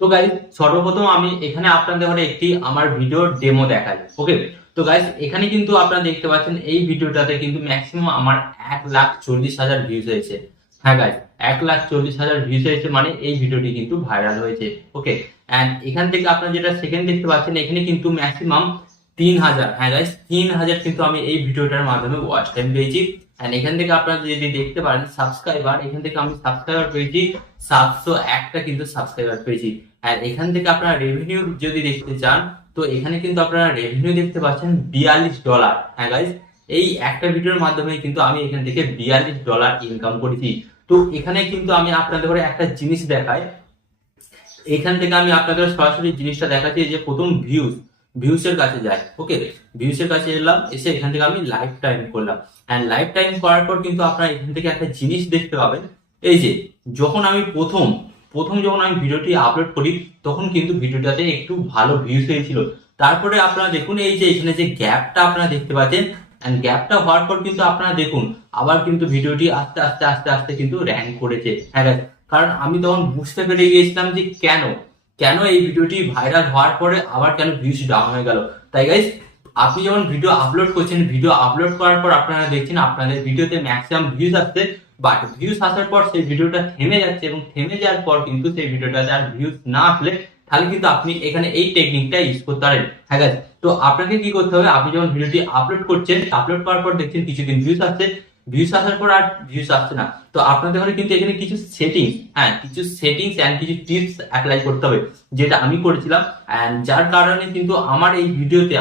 তো গাইস, সর্বপ্রথম আমি এখানে আপনাদের ঘরে একটি আমার ভিডিওর ডেমো দেখাই। ওকে, তো গাইস এখানে কিন্তু আপনারা দেখতে পাচ্ছেন এই ভিডিওটাতে কিন্তু ম্যাক্সিমাম আমার 1,40,000 ভিউজ হয়েছে। হ্যাঁ গাইস, 1,40,000 ভিউজ হয়েছে, মানে এই ভিডিওটি কিন্তু ভাইরাল হয়েছে। ওকে, এন্ড এখান থেকে আপনারা যেটা সেকেন্ড দেখতে পাচ্ছেন, এখানে কিন্তু ম্যাক্সিমাম 3,000, হ্যাঁ গাইস 3,000 কিন্তু আমি এই ভিডিওটার মাধ্যমে ওয়াচ টাইম পেয়েছি। এন্ড এখান থেকে আপনারা যদি দেখতে পারেন সাবস্ক্রাইবার, এখান থেকে আমি সাবস্ক্রাইবার পেয়েছি 701টা কিন্তু সাবস্ক্রাইবার পেয়েছি। আর এখান থেকে আপনারা রেভিনিউ যদি দেখতে চান, তো এখানে কিন্তু আপনারা রেভিনিউ দেখতে পাচ্ছেন $42। হ্যাঁ গাইস, এই একটা ভিডিওর মাধ্যমে কিন্তু আমি এখান থেকে $42 ইনকাম করেছি। তো এখানে কিন্তু আমি আপনাদের করে একটা জিনিস দেখাই, এখান থেকে আমি আপনাদের সরাসরি জিনিসটা দেখাচ্ছি যে প্রথম ভিউস এর কাছে যায়। ওকে, ভিউস এর কাছে এলাম, এসে এখান থেকে আমি লাইভ টাইম করলাম। এন্ড লাইভ টাইম করার পর কিন্তু আপনারা এখান থেকে একটা জিনিস দেখতে পাবেন, এই যে যখন আমি প্রথম প্রথম যখন আমি ভিডিওটি আপলোড করি, তখন কিন্তু ভিডিওটাতে একটু ভালো ভিউস হয়েছিল। তারপরে আপনারা দেখুন এই যে এখানে যে গ্যাপটা আপনারা দেখতে পাচ্ছেন, এন্ড গ্যাপটা হওয়ার পর কিন্তু আপনারা দেখুন আবার কিন্তু ভিডিওটি আস্তে আস্তে আস্তে আস্তে কিন্তু র্যাঙ্ক করেছে। হ্যাঁ guys, কারণ আমি তখন বুঝতে পেরে গিয়েছিলাম যে কেন কেন এই ভিডিওটি ভাইরাল হওয়ার পরে আবার কেন ভিউজ ডাউন হয়ে গেল। তাই গাইস, আপনি যখন ভিডিও আপলোড করছেন, ভিডিও আপলোড করার পর আপনারা দেখছেন আপনাদের ভিডিওতে ম্যাক্সিমাম ভিউজ আসছে, বাট ভিউজ আসার পর সেই ভিডিওটা থেমে যাচ্ছে, এবং থেমে যাওয়ার পর কিন্তু সেই ভিডিওটাতে আর ভিউজ না আসলে তাহলে কিন্তু আপনি এখানে এই টেকনিকটা ইউজ করতে পারেন। হ্যাঁ guys, তো আপনাকে কি করতে হবে, আপনি যখন ভিডিওটি আপলোড করছেন, আপলোড করার পর দেখছেন কিছুদিন ভিউজ আসছে, ভিউজ আসার পর আর ভিউজ আসছে না, তো আপনাদের ঘরে কিন্তু এখানে কিছু সেটিংস, হ্যাঁ কিছু সেটিংস এন্ড কিছু টিপস অ্যাপ্লাই করতে হবে, যেটা আমি করেছিলাম। এন্ড যার কারণে কিন্তু আমার এই ভিডিওতে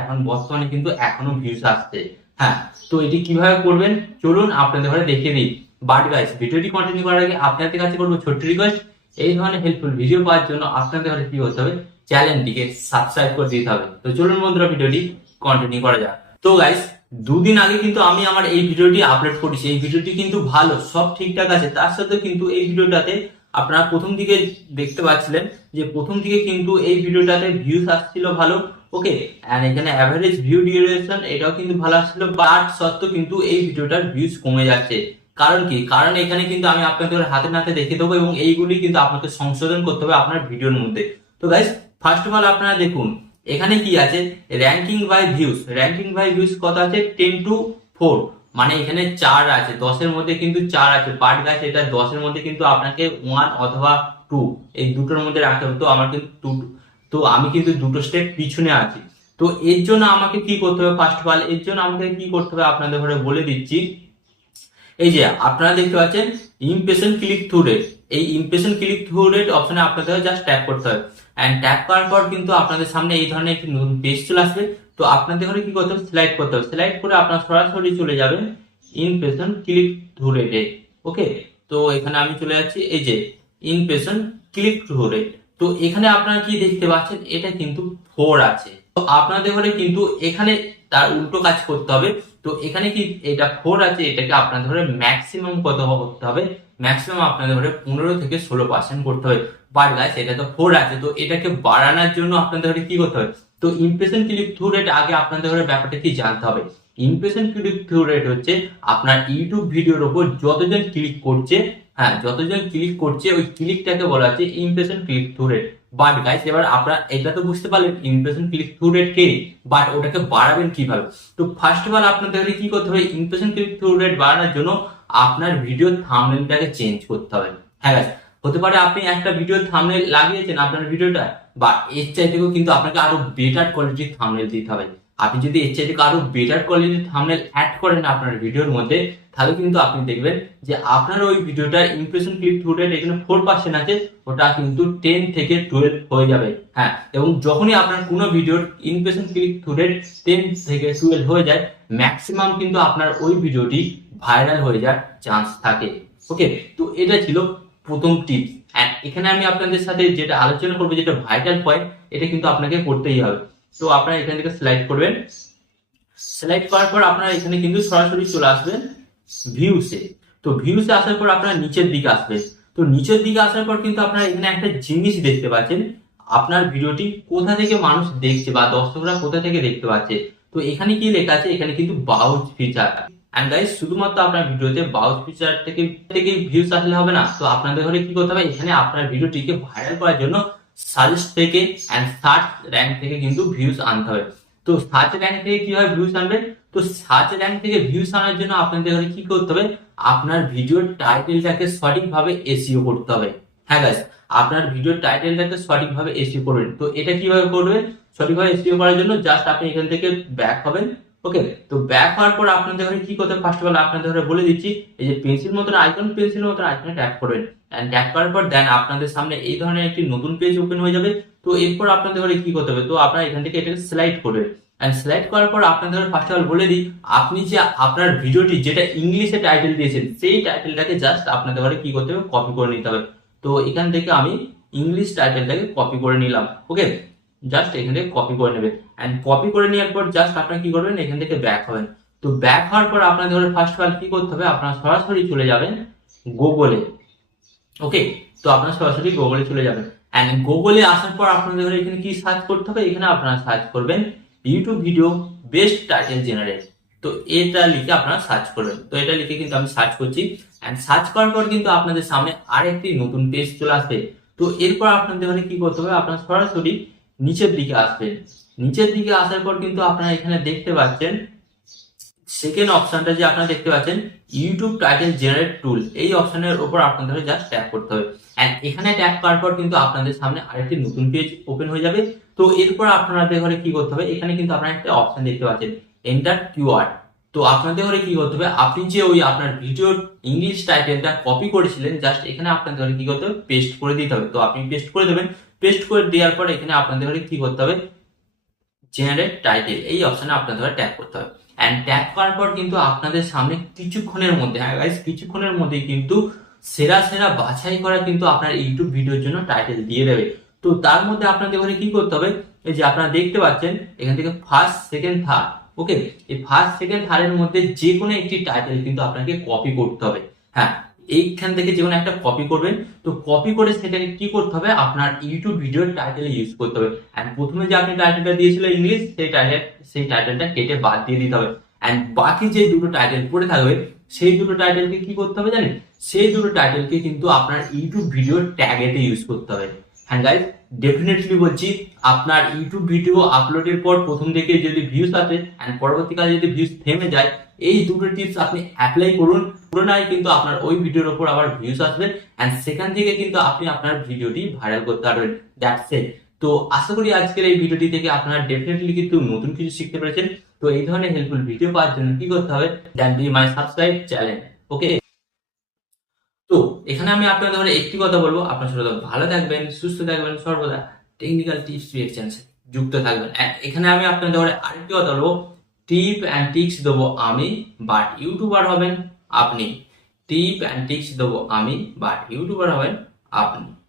এখন বর্তমানে কিন্তু এখনো ভিউজ আসছে। হ্যাঁ, তো এটি কিভাবে করবেন চলুন আপনাদের ঘরে দেখিয়ে দিই। বাট গাইস, ভিডিওটি কন্টিনিউ করার আগে আপনাদের কাছে করবো ছোট্ট রিকোয়েস্ট, এই ধরনের হেল্পফুল ভিডিও পাওয়ার জন্য আপনাদের ঘরে কি করতে হবে, চ্যানেলটিকে সাবস্ক্রাইব করে দিতে হবে। তো চলুন বন্ধুরা, ভিডিওটি কন্টিনিউ করা যাক। তো গাইস, দুদিন আগে কিন্তু আমি আমার এই ভিডিওটি আপলোড করেছি, এই ভিডিওটি কিন্তু ভালো, সব ঠিকঠাক আছে, তার সাথে কিন্তু এই ভিডিওটাতে আপনারা প্রথম দিকে দেখতে পাচ্ছিলেন যে প্রথম দিকে কিন্তু এই ভিডিওটাতে ভিউজ আসছিল ভালো। ওকে, এন্ড এখানে অ্যাভারেজ ভিউ ডিউরেশন এটাও কিন্তু ভালো আসছিল, বাট সত্ত্বেও কিন্তু এই ভিডিওটার ভিউজ কমে যাচ্ছে। কারণ কি, কারণ এখানে কিন্তু আমি আপনাদের হাতে নাতে দেখে দেবো, এবং এইগুলি কিন্তু আপনাকে সংশোধন করতে হবে আপনার ভিডিওর মধ্যে। তো গাইস, ফার্স্ট অফ অল আপনারা দেখুন এখানে কি আছে, র্যাঙ্কিং বাই ভিউজ কত আছে, 10 to 4, মানে এখানে 4 আছে, 10-এর মধ্যে কিন্তু 4 আছে। বাট গাইস, এটা 10-এর মধ্যে কিন্তু আপনাকে 1 অথবা 2 এই দুটোর মধ্যে রাখতে হবে। তো আমার কিন্তু তো আমি কিন্তু দুটো স্টেপ পিছনে আছি। তো এর জন্য আমাকে কি করতে হবে, ফার্স্ট অফ অল এর জন্য আমাকে কি করতে হবে আপনাদের ঘরে বলে দিচ্ছি। এই যে আপনারা দেখতে পাচ্ছেন ইমপ্রেশন ক্লিক থ্রু রেট, এই ইমপ্রেশন ক্লিক থ্রু রেট অপশনে আপনাদের জাস্ট ট্যাপ করতে হবে। এন্ড ট্যাপ করার পর কিন্তু আপনাদের সামনে এই ধরনের একটি নতুন পেজ চলে আসবে। তো আপনাদের ঘরে কি করতে হবে, সিলেক্ট করতে হবে, সিলেক্ট করে আপনারা সরাসরি চলে যাবেন ইমপ্রেশন ক্লিক থ্রু রেটে। ওকে, তো এখানে আমি চলে যাচ্ছি এই যে ইমপ্রেশন ক্লিক থ্রু রেট। তো এখানে আপনারা কি দেখতে পাচ্ছেন, এটা কিন্তু 4 আছে। তো আপনাদের ঘরে কিন্তু এখানে তার উল্টো কাজ করতে হবে। তো এখানে কি এটা 4 আছে, এটাকে আপনাদের ঘরে ম্যাক্সিমাম কত করতে হবে, ম্যাক্সিমাম আপনাদের ঘরে 15 থেকে 16% করতে হবে। বাট গাইস, এটা তো 4 আছে, তো এটাকে বাড়ানোর জন্য আপনাদের ঘরে কি করতে হবে, তো ইমপ্রেশন ক্লিক থ্রু রেট আগে আপনাদের ঘরে ব্যাপারটা কি জানতে হবে। ইমপ্রেশন ক্লিক থ্রু রেট হচ্ছে আপনার ইউটিউব ভিডিওর উপর যতজন ক্লিক করছে, হ্যাঁ যতজন ক্লিক করছে ওই ক্লিকটাকে বলা হচ্ছে impression click through rate. But guys, এবার আপনারা এটা তো বুঝতে পারলেন impression click through rate K, but ওটাকে বাড়াবেন কিভাবে। তো ফার্স্ট অফ অল আপনাদের কি করতে হবে, ইমপ্রেশন ক্লিক থ্রু রেট বাড়ানোর জন্য আপনার ভিডিও থাম্বনেলটাকে চেঞ্জ করতে হবে। হ্যাঁ guys, হতে পারে আপনি একটা ভিডিও থাম্বনেল লাগিয়েছেন আপনার ভিডিওটা, বা এর চাইতেও কিন্তু আপনাকে আরো বেটার কোয়ালিটির থাম্বনেল দিতে হবে। আপনি যদি এর চাইতে আরো বেটার কোয়ালিটির থাম্বনেল অ্যাড করেন আপনার ভিডিওর মধ্যে, তাহলে কিন্তু আপনি দেখবেন যে আপনার ওই ভিডিওটার ইমপ্রেশন ক্লিক থ্রু রেট এখানে 4% আছে, ওটা কিন্তু 10 থেকে 12 হয়ে যাবে। হ্যাঁ, এবং যখনই আপনার কোনো ভিডিওর ইমপ্রেশন ক্লিক থ্রু রেট 10 থেকে 12 হয়ে যায়, ম্যাক্সিমাম কিন্তু আপনার ওই ভিডিওটি ভাইরাল হয়ে যাওয়ার চান্স থাকে। ওকে, তো এটা ছিল প্রথম টিপস। এখানে আমি আপনাদের সাথে যেটা আলোচনা করবো, যেটা ভাইটাল পয়েন্ট, এটা কিন্তু আপনাকে করতেই হবে। তো আপনারা এখান থেকে সিলেক্ট করবেন, সিলেক্ট করার পর আপনারা এখানে কিন্তু সরাসরি চলে আসবেন ভিউসে। তো ভিউসে আসার পর আপনারা নিচের দিকে আসবেন। তো নিচের দিকে আসার পর কিন্তু আপনারা এখানে একটা জিনিস দেখতে পাচ্ছেন, আপনার ভিডিওটি কোথা থেকে মানুষ দেখছে বা দর্শকরা কোথা থেকে দেখতে পাচ্ছে। তো এখানে কি লেখা আছে, এখানে কিন্তু বাউচ ফিচার, এন্ড গাইস শুধুমাত্র আপনার ভিডিওতে ব্রাউজ ফিচার থেকে ভিউজ আসলে হবে না, তো আপনাদের ঘরে কি করতে হবে, এখানে আপনার ভিডিওটিকে ভাইরাল করার জন্য সাজেস্ট থেকে এন্ড সার্চ র্যাঙ্ক থেকে কিন্তু ভিউজ আনতে হবে। তো সার্চ র্যাঙ্ক থেকে কিভাবে ভিউজ আনবেন, তো সার্চ র্যাঙ্ক থেকে ভিউজ আনার জন্য আপনাদের ঘরে কি করতে হবে, আপনার ভিডিওর টাইটেলটাকে সঠিকভাবে এসইও করতে হবে। হ্যাঁ গাইস, আপনার ভিডিওর টাইটেলটাকে সঠিকভাবে এসইও করবেন। তো এটা কিভাবে করবেন, সঠিকভাবে এসইও করার জন্য জাস্ট আপনি এখান থেকে ব্যাক হবেন। ওকে, তো ব্যাক হওয়ার পর আপনাদের ঘরে কি করতে হবে, ফার্স্ট অফ অল আপনাদের ঘরে বলে দিচ্ছি, এই যে পেন্সিল মতন আইকনে ট্যাপ করবেন। এন্ড ট্যাপ করার পর দেন আপনাদের সামনে এই ধরনের একটি নতুন পেজ ওপেন হয়ে যাবে। তো এরপর আপনাদের ঘরে কি করতে হবে, তো আপনারা এখান থেকে এটাকে স্লাইড করবেন। এন্ড স্লাইড করার পর আপনাদের ফার্স্ট অফ অল বলে দিই, আপনি যে আপনার ভিডিওটি যেটা ইংলিশে টাইটেল দিয়েছেন সেই টাইটেলটাকে জাস্ট আপনাদের ঘরে কি করতে হবে, কপি করে নিতে হবে। তো এখান থেকে আমি ইংলিশ টাইটেলটাকে কপি করে নিলাম। ওকে, জাস্ট এখান থেকে কপি করে নেবেন। এন্ড কপি করে নেওয়ার পর জাস্ট আপনারা কি করবেন, এখান থেকে ব্যাক হবেন। তো ব্যাক হওয়ার পর আপনাদের ফার্স্ট অফ অল কি করতে হবে, আপনারা সরাসরি চলে যাবেন গুগলে। ওকে, তো আপনারা সরাসরি গুগলে চলে যাবেন। এন্ড গুগলে আসার পর আপনাদের এখানে কি সার্চ করতে হবে, এখানে আপনারা সার্চ করবেন YouTube video best title generate. তো এটা লিখে আপনারা সার্চ করবেন। তো এটা লিখে কিন্তু আমি সার্চ করছি। এন্ড সার্চ করার পর কিন্তু আপনাদের সামনে আরেকটি নতুন পেজ চলে আসবে। তো এরপর আপনাদের কি করতে হবে, আপনারা সরাসরি নিচের দিকে আসবেন। নিচের দিকে আসার পর কিন্তু আপনারা এখানে দেখতে পাচ্ছেন সেকেন্ড অপশনটা, যে আপনারা দেখতে পাচ্ছেন ইউটিউব টাইটেল জেনারেট টুল, এই অপশনের উপর আপনাদের জাস্ট ট্যাপ করতে হবে। এন্ড এখানে ট্যাপ করার পর কিন্তু আপনাদের সামনে আরেকটি নতুন পেজ ওপেন হয়ে যাবে। তো এরপর আপনাদের ঘরে কি করতে হবে, এখানে কিন্তু আপনারা একটা অপশন দেখতে পাচ্ছেন এন্টার কিওয়ার্ড। তো আপনাদের ঘরে কি করতে হবে, আপনি যে ওই আপনার ভিডিওর ইংলিশ টাইটেলটা কপি করেছিলেন জাস্ট এখানে আপনাদের ঘরে কি করতে হবে, পেস্ট করে দিতে হবে। তো আপনি পেস্ট করে দেবেন। পেস্ট করে দেওয়ার পর এখানে আপনাদের ঘরে কি করতে হবে, জেনারেট টাইটেল এই অপশনে আপনাদের ট্যাপ করতে হবে। এন্ড ট্যাপ করার পর কিন্তু আপনাদের সামনে কিছুক্ষণের মধ্যে, হ্যাঁ গাইস, কিছুক্ষণের মধ্যে কিন্তু সেরা সেরা বাছাই করা কিন্তু আপনার ইউটিউব ভিডিওর জন্য টাইটেল দিয়ে দেবে। তো তার মধ্যে আপনাদের ঘরে কি করতে হবে, এই যে আপনারা দেখতে পাচ্ছেন এখান থেকে ফার্স্ট সেকেন্ড থার্ড। ওকে, এই ফার্স্ট সেকেন্ড থার্ডের মধ্যে যে কোনো একটি টাইটেল কিন্তু আপনাকে কপি করতে হবে। হ্যাঁ, এইখান থেকে যে কোনো একটা কপি করবেন। তো কপি করে সেটাকে কি করতে হবে, আপনার ইউটিউব ভিডিওর টাইটেলে ইউজ করতে হবে। এন্ড প্রথমে যে আপনি টাইটেলটা দিয়েছিলেন ইংলিশ, সেই টাইটেলটা কেটে বাদ দিয়ে দিতে হবে। এন্ড বাকি যে দুটো টাইটেল পড়ে থাকবে সেই দুটো টাইটেলকে কি করতে হবে জানেন, সেই দুটো টাইটেলকে কিন্তু আপনার ইউটিউব ভিডিওর ট্যাগেতে ইউজ করতে হবে। হ্যাঁ গাইস, ডেফিনেটলি বলছি, আপনার ইউটিউব ভিডিও আপলোডের পর প্রথম দিকে যদি ভিউজ আসে এন্ড পরবর্তীকালে যদি ভিউজ থেমে যায়, এই দুটো টিপস আপনি অ্যাপ্লাই করুন, পুরোনায় কিন্তু আপনার ওই ভিডিওর উপর আবার ভিউজ আসবে। এন্ড সেখান থেকে কিন্তু আপনি আপনার ভিডিওটি ভাইরাল করতে পারবেন। That's it. তো আশা করি আজকের এই ভিডিওটি থেকে আপনারা ডেফিনেটলি কিন্তু নতুন কিছু শিখতে পেরেছেন। তো এই ধরনের হেল্পফুল ভিডিও পাওয়ার জন্য কি করতে হবে, then be my subscribe channel. Okay, তো এখানে আমি আপনাদের ঘরে একটি কথা বলবো, আপনার সর্বদা ভালো থাকবেন, সুস্থ থাকবেন, সর্বদা টেকনিক্যাল টিপস রিয়েকশন যুক্ত থাকবেন। এখানে আমি আপনাদের ঘরে আরেকটি কথা বলবো, টিপ অ্যান্ড টিক্স দেবো আমি, বাট ইউটিউবার হবেন আপনি। টিপ অ্যান্ড টিক্স দেবো আমি, বাট ইউটিউবার হবেন আপনি।